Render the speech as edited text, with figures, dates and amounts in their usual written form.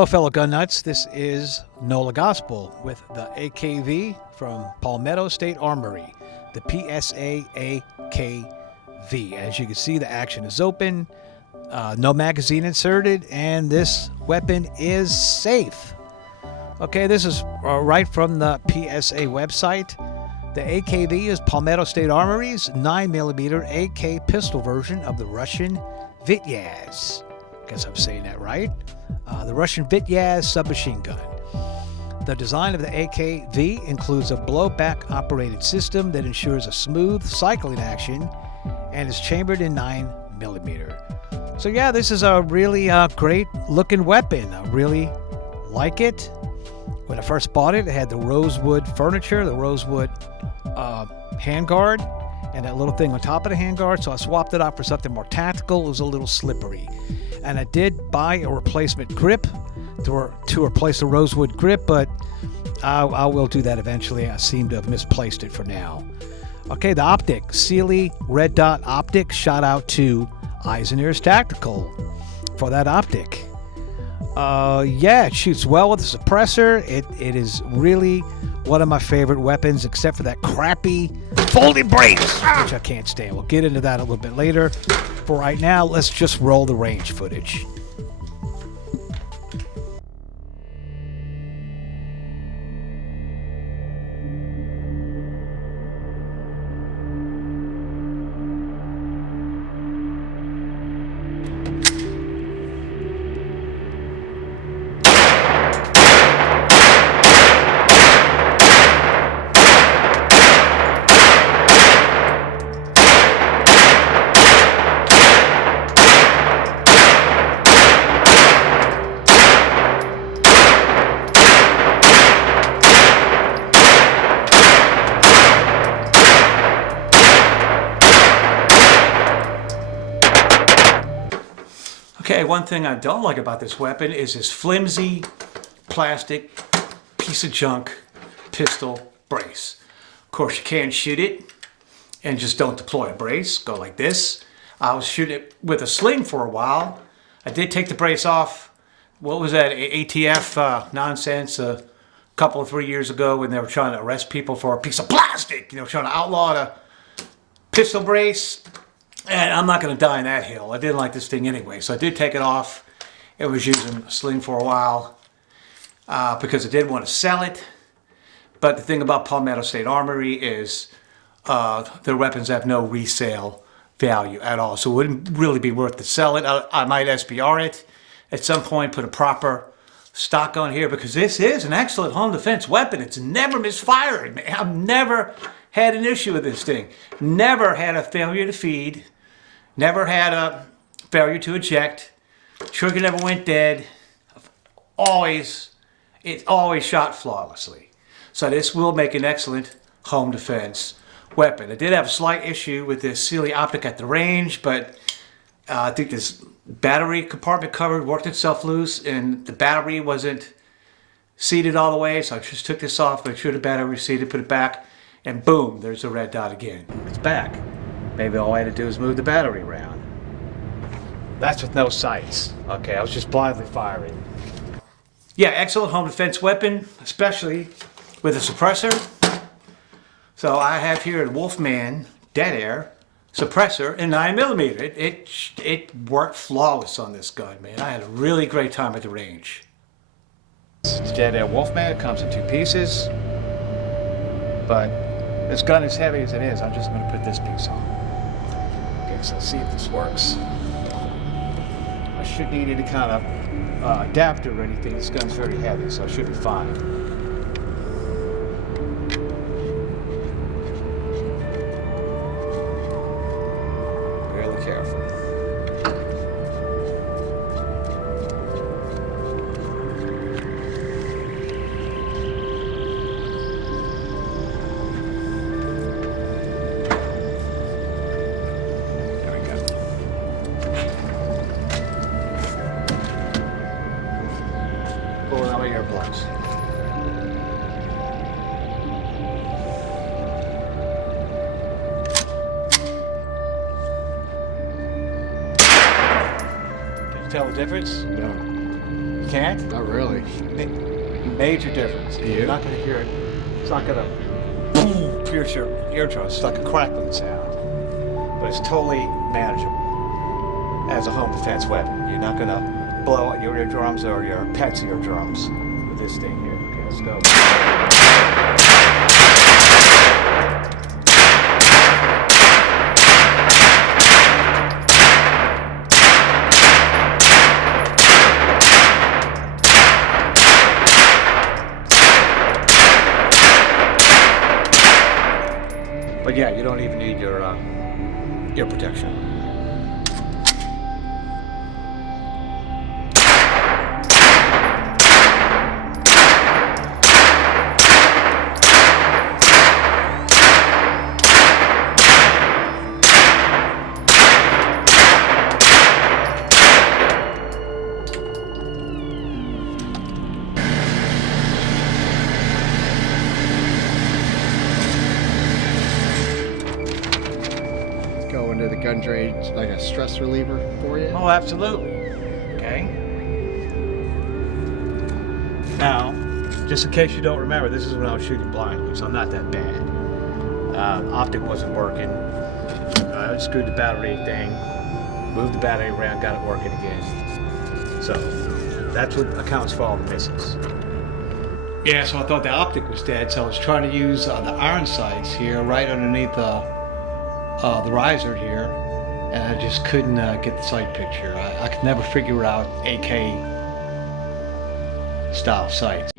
Hello, fellow gun nuts. This is Nola Gospel with the AK-V from Palmetto State Armory, the PSA-AK-V. As you can see, the action is open, no magazine inserted, and this weapon is safe. Okay, this is right from the PSA website. The AK-V is Palmetto State Armory's 9mm AK pistol version of the Russian Vityaz. Guess I'm saying that right. The Russian Vityaz submachine gun. The design of the AK-V includes a blowback operated system that ensures a smooth cycling action and is chambered in 9mm. So yeah, this is a really great looking weapon. I really like it. When I first bought it, it had the rosewood furniture, the rosewood handguard, and that little thing on top of the handguard. So I swapped it out for something more tactical. It was a little slippery. And I did buy a replacement grip to replace the rosewood grip, but I will do that eventually. I seem to have misplaced it for now. Okay, the optic, Sealy red dot optic. Shout out to Eisener's Tactical for that optic. Yeah, it shoots well with the suppressor. It is really one of my favorite weapons, except for that crappy folded brace, which I can't stand. We'll get into that a little bit later. For right now, let's just roll the range footage. Okay, one thing I don't like about this weapon is this flimsy plastic piece of junk pistol brace. Of course, you can shoot it and just don't deploy a brace. Go like this. I was shooting it with a sling for a while. I did take the brace off. What was that ATF nonsense a couple of 3 years ago when they were trying to arrest people for a piece of plastic, trying to outlaw a pistol brace. And I'm not going to die in that hill. I didn't like this thing anyway, so I did take it off. I was using a sling for a while because I did want to sell it. But the thing about Palmetto State Armory is their weapons have no resale value at all, so it wouldn't really be worth to sell it. I might SBR it at some point, put a proper stock on here, because this is an excellent home defense weapon. It's never misfired, man. I've never had an issue with this thing. Never had a failure to feed. Never had a failure to eject. Trigger never went dead. It always shot flawlessly. So this will make an excellent home defense weapon. I did have a slight issue with this Sealy optic at the range, but I think this battery compartment cover worked itself loose, and the battery wasn't seated all the way, so I just took this off, make sure the battery was seated, put it back, and boom, there's the red dot again. It's back. Maybe all I had to do is move the battery around. That's with no sights. Okay, I was just blindly firing. Yeah, excellent home defense weapon, especially with a suppressor. So I have here a Wolfman dead air suppressor in 9mm. It worked flawless on this gun, man. I had a really great time at the range. It's dead air Wolfman. It comes in 2 pieces, but this gun, as heavy as it is, I'm just going to put this piece on. Okay, so let's see if this works. I shouldn't need any kind of adapter or anything. This gun's very heavy, so it should be fine. Really careful. Pulling out my earplugs. Can you tell the difference? No. can't? Not really. Major difference. You're not going to hear it. It's not going to boom, pierce your eardrums. It's like a crackling sound. But it's totally manageable as a home defense weapon. You're not going to blow out your eardrums or your pet's eardrums with this thing here. Okay, let's go. But yeah, you don't even need your ear protection. Go into the gun trade like a stress reliever for you. Oh, absolutely. Okay. Now, just in case you don't remember, this is when I was shooting blindly, so I'm not that bad. Optic wasn't working. I screwed the battery thing, moved the battery around, got it working again. So that's what accounts for all the misses. Yeah, so I thought the optic was dead, so I was trying to use the iron sights here right underneath the riser here, and I just couldn't get the sight picture. I could never figure out AK style sights.